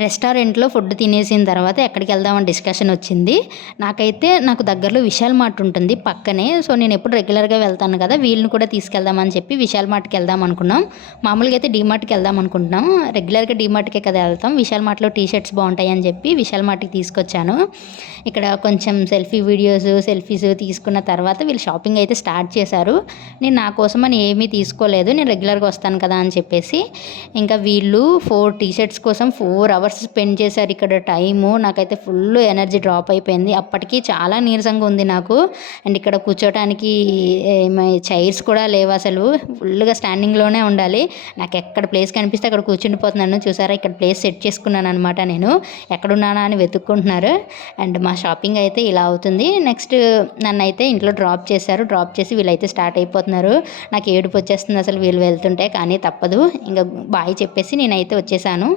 రెస్టారెంట్లో ఫుడ్ తినేసిన తర్వాత ఎక్కడికి వెళ్దామని డిస్కషన్ వచ్చింది. నాకు దగ్గరలో విశాల్ మార్ట్ ఉంటుంది పక్కనే. సో నేను ఎప్పుడు రెగ్యులర్గా వెళ్తాను కదా, వీళ్ళని కూడా తీసుకెళ్దామని చెప్పి విశాల్ మార్ట్కి వెళ్దాం అనుకున్నాం. మామూలుగా అయితే డీమార్ట్కి వెళ్దాం అనుకుంటున్నాం, రెగ్యులర్గా డీమార్ట్కే కదా వెళ్తాం. విశాల్ మార్ట్లో టీ షర్ట్స్ బాగుంటాయి అని చెప్పి విశాల్ మార్ట్కి తీసుకొచ్చాను. ఇక్కడ కొంచెం సెల్ఫీస్ తీసుకున్న తర్వాత వీళ్ళు షాపింగ్ అయితే స్టార్ట్ చేశారు. నేను నా కోసం అని ఏమీ తీసుకోలేదు, నేను రెగ్యులర్గా వస్తాను కదా అని చెప్పేసి. ఇంకా వీళ్ళు 4 టీ షర్ట్స్ కోసం 4 అవర్స్ స్పెండ్ చేశారు ఇక్కడ టైము. నాకైతే ఫుల్ ఎనర్జీ డ్రాప్ అయిపోయింది. అప్పటికి చాలా నీరసంగా ఉంది నాకు. అండ్ ఇక్కడ కూర్చోటానికి చైర్స్ కూడా లేవు, అసలు ఫుల్గా స్టాండింగ్లోనే ఉండాలి. నాకు ఎక్కడ ప్లేస్ కనిపిస్తే అక్కడ కూర్చుండిపోతున్నాను. చూసారా, ఇక్కడ ప్లేస్ సెట్ చేసుకున్నాను అనమాట. నేను ఎక్కడున్నానా అని వెతుక్కుంటున్నారు. అండ్ మా షాపింగ్ అయితే ఇలా అవుతుంది. నెక్స్ట్ నన్ను అయితే ఇంట్లో డ్రాప్ చేసి వీళ్ళైతే స్టార్ట్ అయిపోతున్నారు. నాకు ఏడుపు వచ్చేస్తుంది అసలు వీళ్ళు వెళ్తుంటే, కానీ తప్పదు, ఇంకా బాయ్ చెప్పేసి నేనైతే వచ్చేసాను.